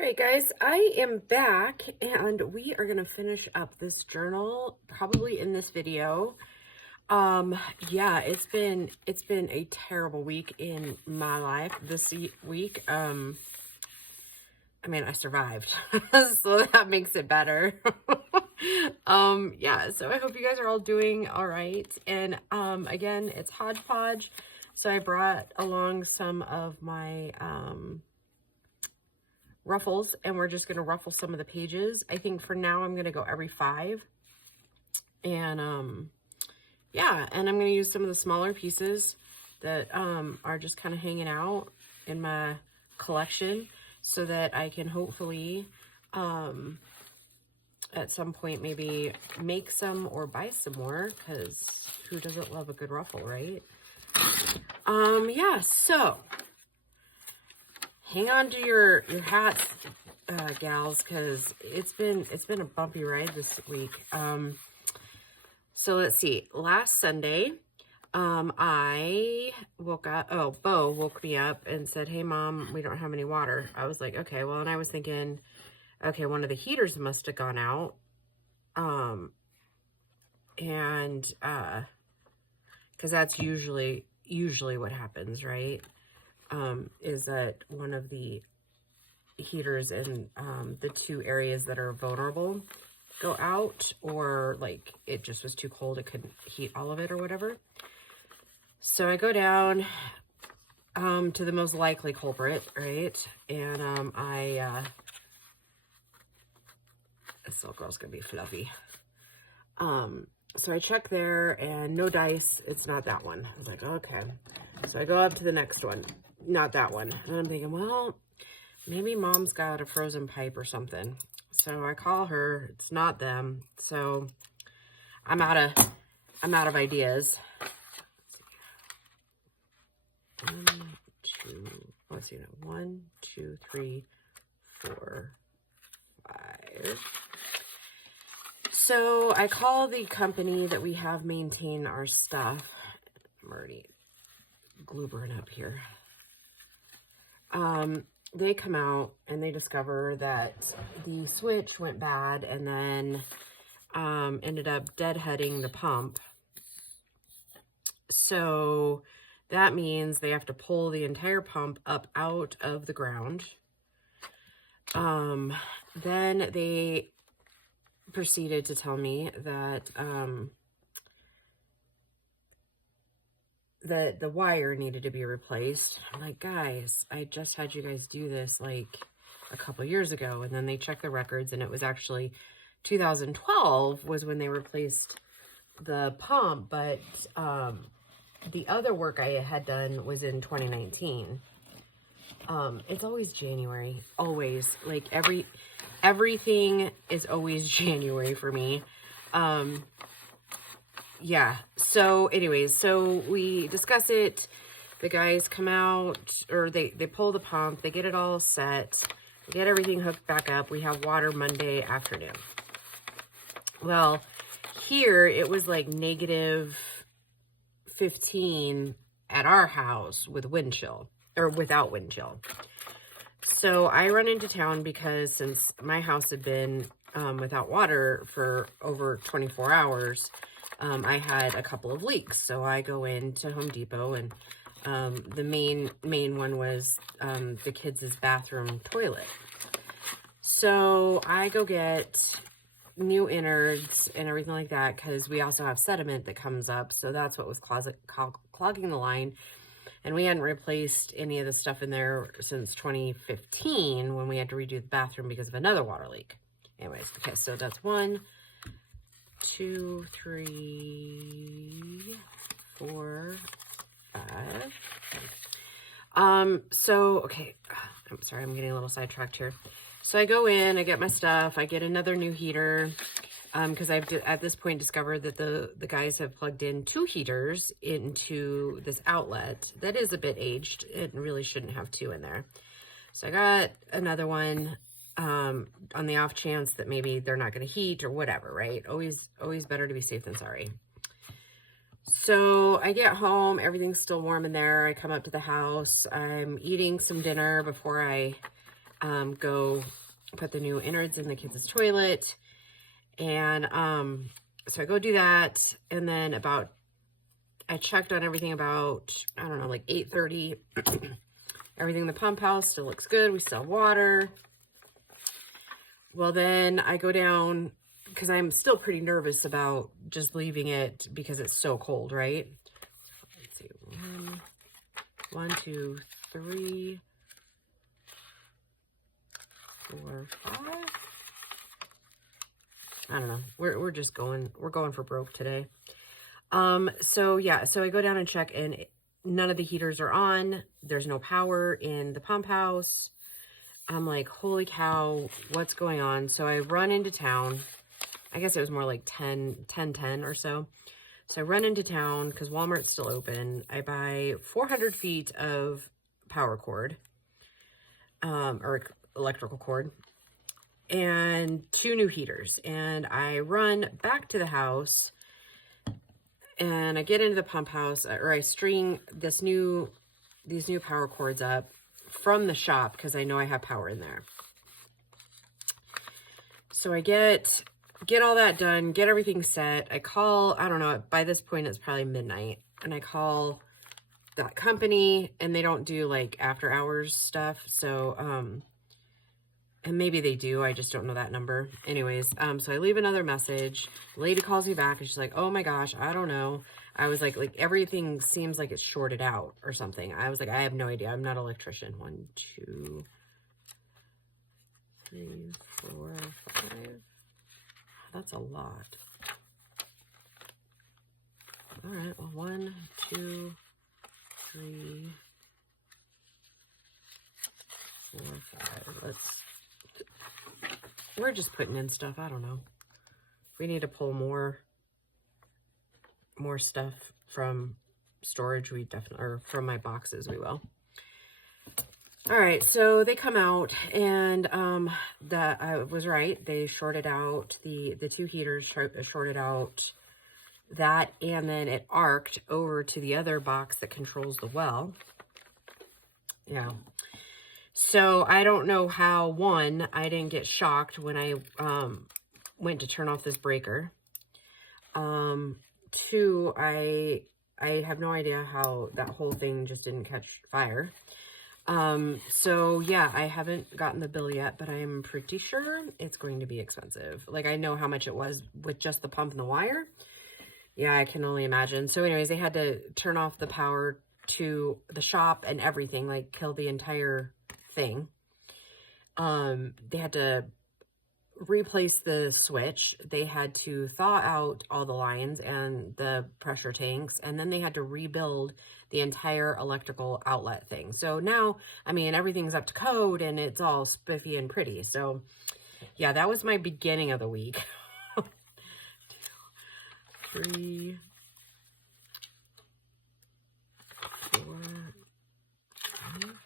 right, guys, I am back and we are going to finish up this journal probably in this video. Yeah, it's been a terrible week in my life this week. I mean, I survived, so that makes it better. Yeah, so I hope you guys are all doing all right. And again, it's Hodge Podge. So I brought along some of my ruffles, and we're just going to ruffle some of the pages. I think for now I'm going to go every 5. And yeah, and I'm going to use some of the smaller pieces that are just kind of hanging out in my collection so that I can hopefully at some point maybe make some or buy some more, because who doesn't love a good ruffle, right? Yeah, so hang on to your hats, gals, because it's been a bumpy ride this week. So let's see. Last Sunday, I woke up. Oh, Bo woke me up and said, "Hey, Mom, we don't have any water." I was like, "Okay, well," and I was thinking, okay, one of the heaters must have gone out. And because that's usually what happens, right? Is that one of the heaters in the 2 areas that are vulnerable go out, or like it just was too cold, it couldn't heat all of it or whatever. So I go down to the most likely culprit, right? And this little girl's gonna be fluffy. So I check there and no dice, it's not that one. I was like, okay. So I go up to the next one, not that one. And I'm thinking, well, maybe Mom's got a frozen pipe or something. So I call her, it's not them. So I'm out of ideas. Let's see, 1, 2, 3, 4, 5. So I call the company that we have maintain our stuff. I'm already gloobering up here. They come out and they discover that the switch went bad and then ended up deadheading the pump. So that means they have to pull the entire pump up out of the ground. Then they proceeded to tell me that that the wire needed to be replaced. I'm like, guys, I just had you guys do this like a couple years ago. And then they checked the records and it was actually 2012 was when they replaced the pump, but the other work I had done was in 2019. It's always January, always. Like everything is always January for me. Yeah, so anyways, so we discuss it. The guys come out, or they pull the pump, they get it all set, they get everything hooked back up. We have water Monday afternoon. Well, here it was like -15 at our house with wind chill, or without wind chill. So I run into town because since my house had been without water for over 24 hours, I had a couple of leaks. So I go into Home Depot, and the main one was the kids' bathroom toilet. So I go get new innards and everything like that, because we also have sediment that comes up. So that's what was clogging the line. And we hadn't replaced any of the stuff in there since 2015 when we had to redo the bathroom because of another water leak. Anyways, okay, so that's 1, 2, 3, 4, 5. So, okay, I'm sorry, I'm getting a little sidetracked here. So I go in, I get my stuff, I get another new heater, because I've at this point discovered that the guys have plugged in 2 heaters into this outlet that is a bit aged. It really shouldn't have 2 in there. So I got another one on the off chance that maybe they're not going to heat or whatever, right? Always better to be safe than sorry. So I get home, everything's still warm in there. I come up to the house, I'm eating some dinner before I go put the new innards in the kids' toilet. And so I go do that. And then I checked on everything about, I don't know, like 8:30. Everything in the pump house still looks good. We still have water. Well, then I go down because I'm still pretty nervous about just leaving it because it's so cold, right? Let's see. 1, 2, 3, 4, 5. I don't know. We're just going for broke today. So yeah, so I go down and check, and none of the heaters are on. There's no power in the pump house. I'm like, holy cow, what's going on? So I run into town. I guess it was more like 10 or so. So I run into town because Walmart's still open. I buy 400 feet of power cord, or electrical cord, and 2 new heaters. And I run back to the house, and I get into the pump house, or I string these new power cords up from the shop because I know I have power in there. So I get all that done, get everything set. I call, I don't know, by this point it's probably midnight, and I call that company, and they don't do like after hours stuff. So, and maybe they do, I just don't know that number. Anyways, so I leave another message. The lady calls me back, and she's like, oh my gosh, I don't know. I was like everything seems like it's shorted out or something. I was like, I have no idea. I'm not an electrician. 1, 2, 3, 4, 5. That's a lot. All right, well, 1, 2, 3, 4, 5. We're just putting in stuff. I don't know. If we need to pull more stuff from storage, we definitely, or from my boxes, we will. All right, so they come out, and I was right. They shorted out the 2 heaters, shorted out that, and then it arced over to the other box that controls the well. Yeah. So I don't know how, 1, I didn't get shocked when I went to turn off this breaker. 2, I have no idea how that whole thing just didn't catch fire. So yeah, I haven't gotten the bill yet, but I'm pretty sure it's going to be expensive. Like, I know how much it was with just the pump and the wire. Yeah, I can only imagine. So anyways, they had to turn off the power to the shop and everything, like kill the entire thing. They had to replace the switch. They had to thaw out all the lines and the pressure tanks, and then they had to rebuild the entire electrical outlet thing. So now, I mean, everything's up to code and it's all spiffy and pretty. So yeah, that was my beginning of the week. 2, 3, 4, 5.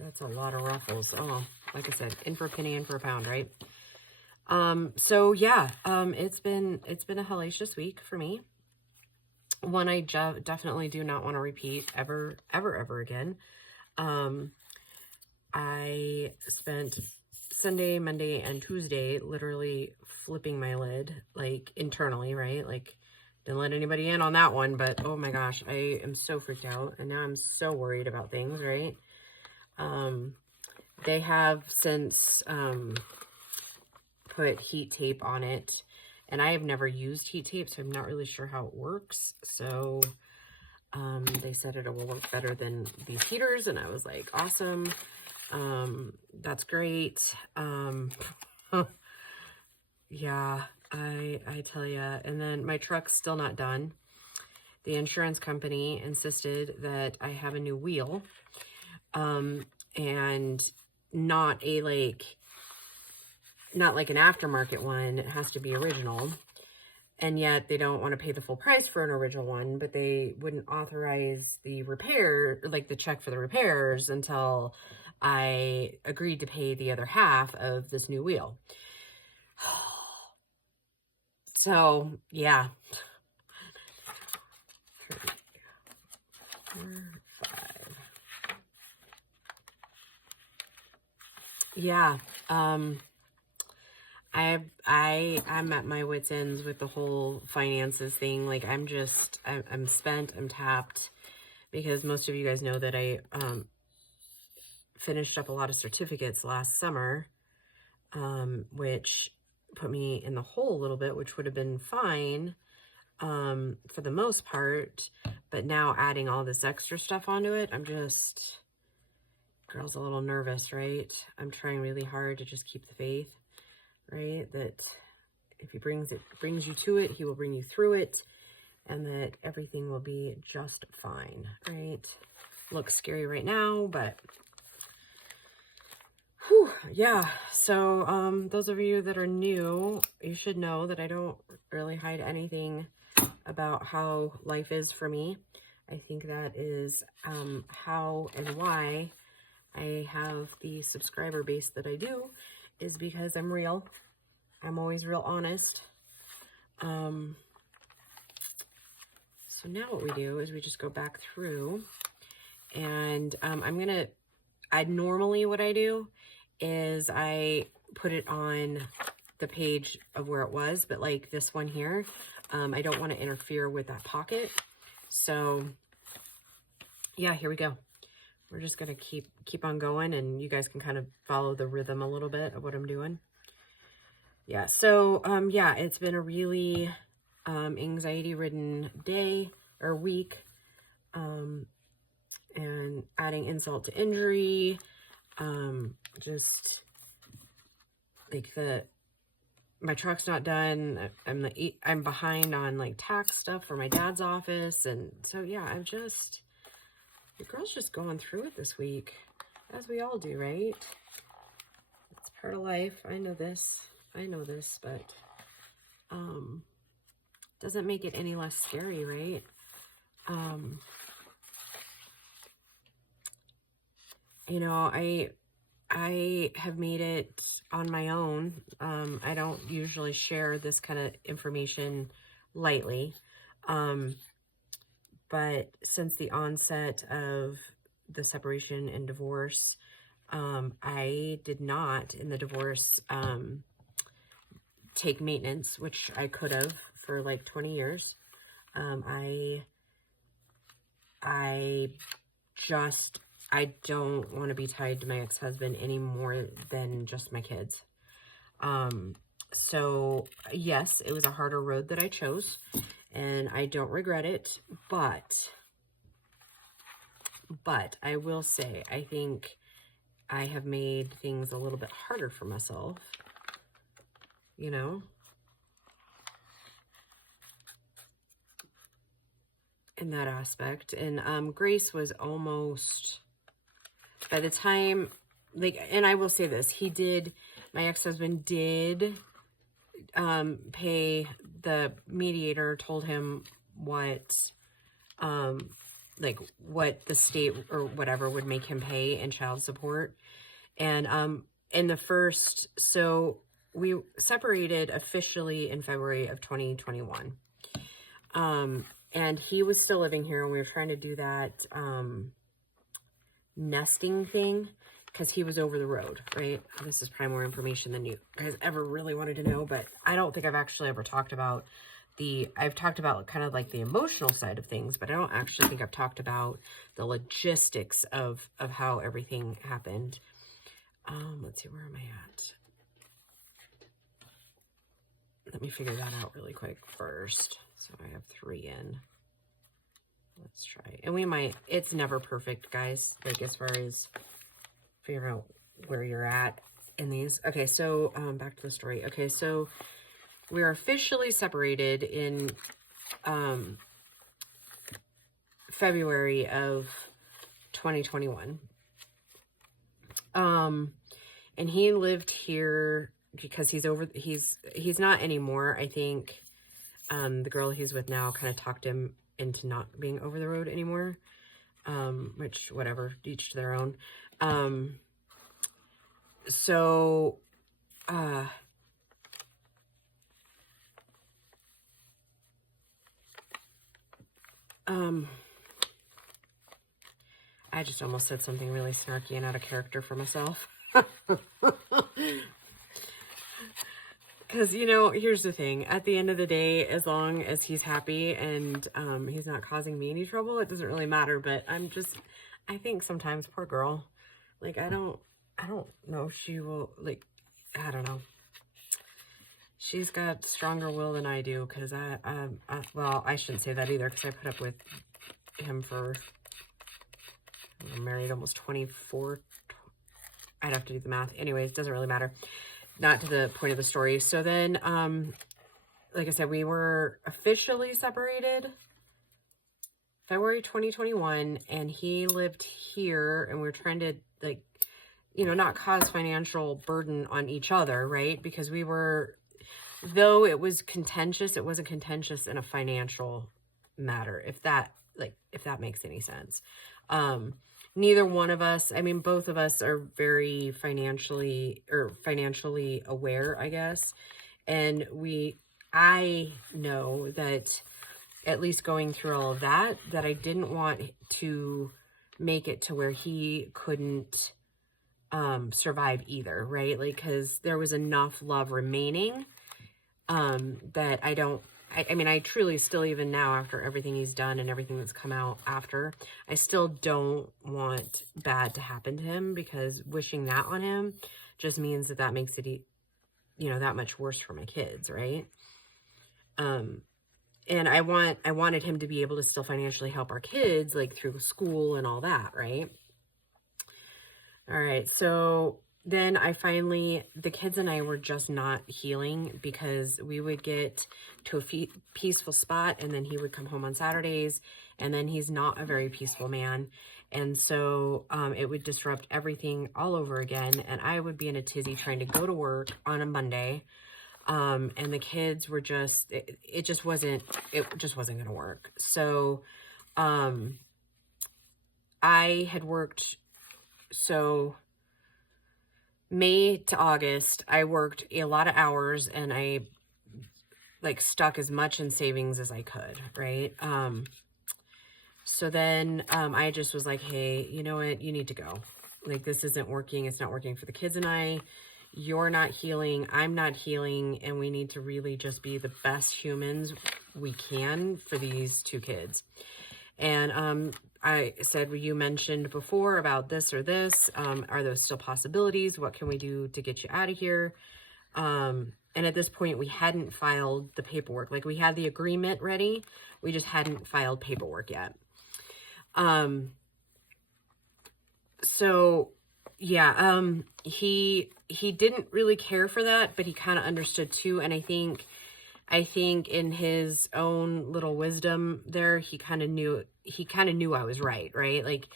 That's a lot of ruffles. Oh, like I said, in for a penny, in for a pound, right? So yeah, it's been a hellacious week for me. One I definitely do not want to repeat ever again. I spent Sunday, Monday, and Tuesday literally flipping my lid, like internally, right? Like, didn't let anybody in on that one, but oh my gosh, I am so freaked out, and now I'm so worried about things, right? They have since put heat tape on it, and I have never used heat tape, so I'm not really sure how it works. So they said it will work better than these heaters, and I was like, awesome. That's great. Yeah, I tell ya. And then my truck's still not done. The insurance company insisted that I have a new wheel, and not like an aftermarket one. It has to be original. And yet they don't want to pay the full price for an original one, but they wouldn't authorize the repair, like the check for the repairs, until I agreed to pay the other half of this new wheel. So yeah. 3, 4, 5. yeah, I'm at my wit's ends with the whole finances thing. Like, I'm spent, I'm tapped, because most of you guys know that I finished up a lot of certificates last summer, which put me in the hole a little bit, which would have been fine for the most part. But now adding all this extra stuff onto it, girl's a little nervous, right? I'm trying really hard to just keep the faith, right? That if he brings you to it, he will bring you through it, and that everything will be just fine, right? Looks scary right now, but whew, yeah. So those of you that are new, you should know that I don't really hide anything about how life is for me. I think that is how and why I have the subscriber base that I do, is because I'm real. I'm always real honest. So now what we do is we just go back through, and normally what I do is I put it on the page of where it was, but like this one here, I don't want to interfere with that pocket. So yeah, here we go. We're just going to keep on going, and you guys can kind of follow the rhythm a little bit of what I'm doing. Yeah, so yeah, it's been a really anxiety-ridden day or week, and adding insult to injury, just like my truck's not done. I'm behind on like tax stuff for my dad's office, and so yeah, the girl's just going through it this week, as we all do, right? It's part of life. I know this, but doesn't make it any less scary, right? You know, I have made it on my own. I don't usually share this kind of information lightly. But since the onset of the separation and divorce, I did not, in the divorce, take maintenance, which I could have for like 20 years. I don't want to be tied to my ex-husband any more than just my kids. So yes, it was a harder road that I chose, and I don't regret it, but I will say, I think I have made things a little bit harder for myself, you know? In that aspect. And Grace was almost, by the time, like, and I will say this, my ex-husband did pay the mediator, told him what like what the state or whatever would make him pay in child support. And so we separated officially in February of 2021. And he was still living here, and we were trying to do that nesting thing, because he was over the road, right? This is probably more information than you guys ever really wanted to know, but I don't think I've actually ever talked about I've talked about kind of like the emotional side of things, but I don't actually think I've talked about the logistics of how everything happened. Let's see, where am I at? Let me figure that out really quick first. So I have 3 in. Let's try. And it's never perfect, guys, like as far as figuring out where you're at in these. Okay, so back to the story. Okay, so we are officially separated in February of 2021. And he lived here because he's not anymore. I think the girl he's with now kind of talked him into not being over the road anymore. Which, whatever, each to their own. So I just almost said something really snarky and out of character for myself. Because, you know, here's the thing. At the end of the day, as long as he's happy and he's not causing me any trouble, it doesn't really matter. But I think sometimes, poor girl, like, I don't know if she will, like, I don't know. She's got stronger will than I do, because well, I shouldn't say that either, because I put up with him for, I'm married almost 24, I'd have to do the math. Anyways, doesn't really matter. Not to the point of the story. So then, like I said, we were officially separated February 2021, and he lived here, and we were trying to, like, you know, not cause financial burden on each other, right? Because we were, though it was contentious, it wasn't contentious in a financial matter, if that makes any sense. Neither one of us, I mean, both of us are very financially aware, I guess. And I know that at least going through all of that I didn't want to make it to where he couldn't survive either, right? Like, because there was enough love remaining that I mean, I truly still, even now, after everything he's done and everything that's come out after, I still don't want bad to happen to him, because wishing that on him just means that makes it, you know, that much worse for my kids, right? And I wanted him to be able to still financially help our kids, like, through school and all that, right? All right, so then the kids and I were just not healing, because we would get to a peaceful spot, and then he would come home on Saturdays, and then he's not a very peaceful man. And so it would disrupt everything all over again. And I would be in a tizzy trying to go to work on a Monday. And the kids were just, it just wasn't going to work. So I had worked, so May to August, I worked a lot of hours, and I, like, stuck as much in savings as I could, right? So then I just was like, hey, you know what? You need to go. Like, this isn't working. It's not working for the kids and I. You're not healing. I'm not healing. And we need to really just be the best humans we can for these two kids. And I said, well, you mentioned before about this or this. Are those still possibilities? What can we do to get you out of here? And at this point, we hadn't filed the paperwork. Like, we had the agreement ready. We just hadn't filed paperwork yet. So yeah, he didn't really care for that, but he kind of understood too. And I think in his own little wisdom there, he kind of knew I was right? Like,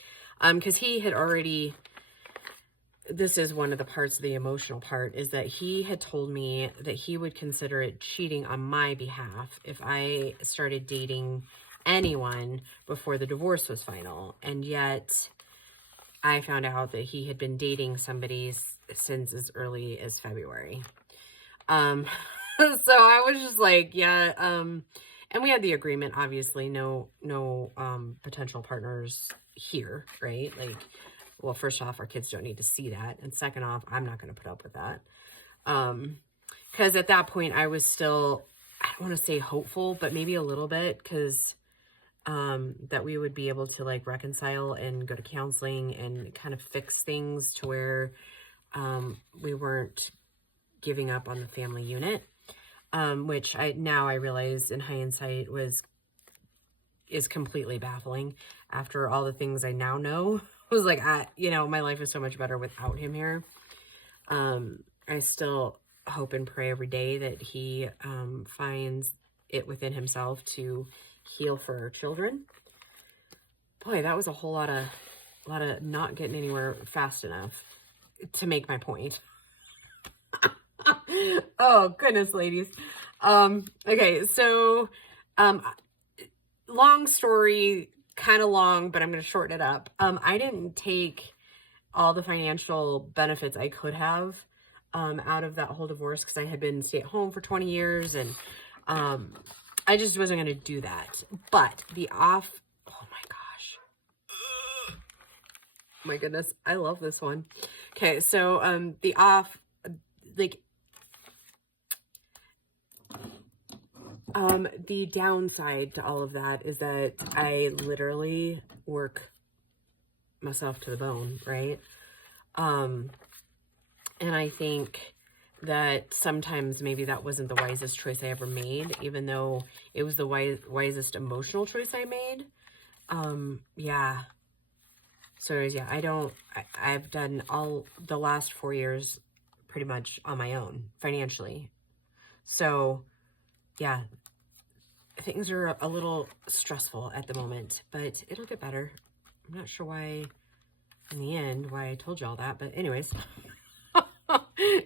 cause he had already, this is one of the parts of the emotional part, is that he had told me that he would consider it cheating on my behalf if I started dating anyone before the divorce was final. And yet I found out that he had been dating somebody since as early as February. So I was just like, yeah. And we had the agreement, obviously, no potential partners here, right? Like, well, first off, our kids don't need to see that. And second off, I'm not going to put up with that. Because at that point, I was still, I don't want to say hopeful, but maybe a little bit, because that we would be able to, like, reconcile and go to counseling and kind of fix things to where we weren't giving up on the family unit, which I realize in hindsight is completely baffling after all the things I now know. I was like, my life is so much better without him here. I still hope and pray every day that he finds it within himself to heal for our children. Boy, that was a whole lot of not getting anywhere fast enough to make my point. Oh, goodness, ladies. Okay, so long story, kind of long, but I'm going to shorten it up. I didn't take all the financial benefits I could have out of that whole divorce, because I had been stay at home for 20 years, and I just wasn't going to do that. But oh my gosh. My goodness, I love this one. Okay, so the downside to all of that is that I literally work myself to the bone, right? And I think that sometimes maybe that wasn't the wisest choice I ever made, even though it was the wisest emotional choice I made. Yeah. So anyways, yeah, I've done all the last 4 years pretty much on my own financially. So yeah, things are a little stressful at the moment, but it'll get better. I'm not sure why, in the end, why I told you all that, but anyways,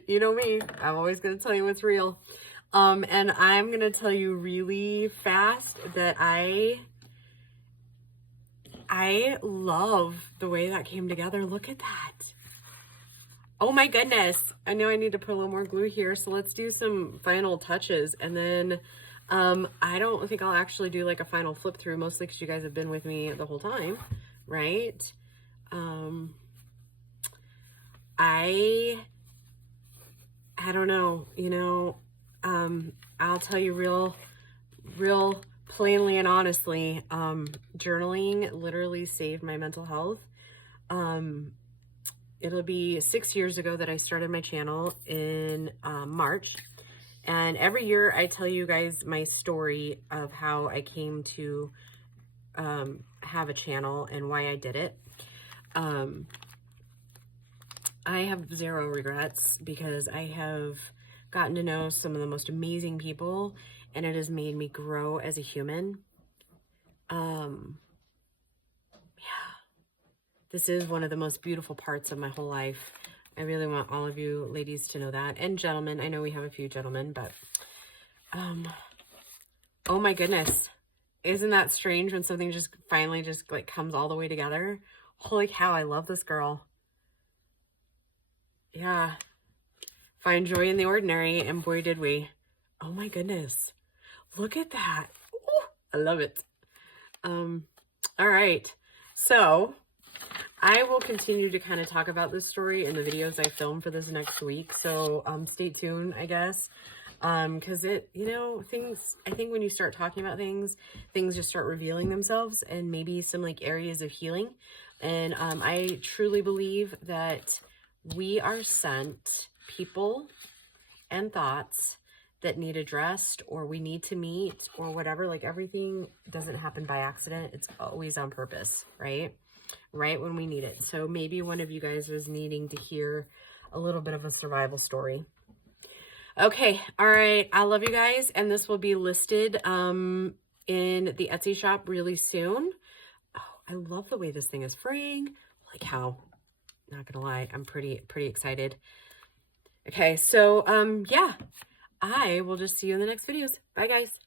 you know me, I'm always going to tell you what's real. And I'm going to tell you really fast that I love the way that came together. Look at that. Oh my goodness. I know I need to put a little more glue here. So let's do some final touches. And then I don't think I'll actually do like a final flip through, mostly because you guys have been with me the whole time, right? I don't know, you know, I'll tell you real plainly and honestly, journaling literally saved my mental health. It'll be 6 years ago that I started my channel in March. And every year I tell you guys my story of how I came to have a channel and why I did it. I have zero regrets because I have gotten to know some of the most amazing people, and it has made me grow as a human. Yeah, this is one of the most beautiful parts of my whole life. I really want all of you ladies to know that, and gentlemen. I know we have a few gentlemen, but oh my goodness, isn't that strange when something just finally just like comes all the way together? Holy cow, I love this girl. Yeah, find joy in the ordinary, and boy did we. Oh my goodness, look at that. Ooh, I love it. All right, so I will continue to kind of talk about this story in the videos I film for this next week. So stay tuned, I guess. Because it, you know, things, I think when you start talking about things just start revealing themselves, and maybe some like areas of healing. And I truly believe that we are sent people and thoughts that need addressed, or we need to meet, or whatever. Like, everything doesn't happen by accident. It's always on purpose, right? Right when we need it. So maybe one of you guys was needing to hear a little bit of a survival story. Okay, all right. I love you guys, and this will be listed in the Etsy shop really soon. Oh, I love the way this thing is fraying. Like, how, not gonna lie, I'm pretty excited. Okay, so yeah, I will just see you in the next videos. Bye, guys.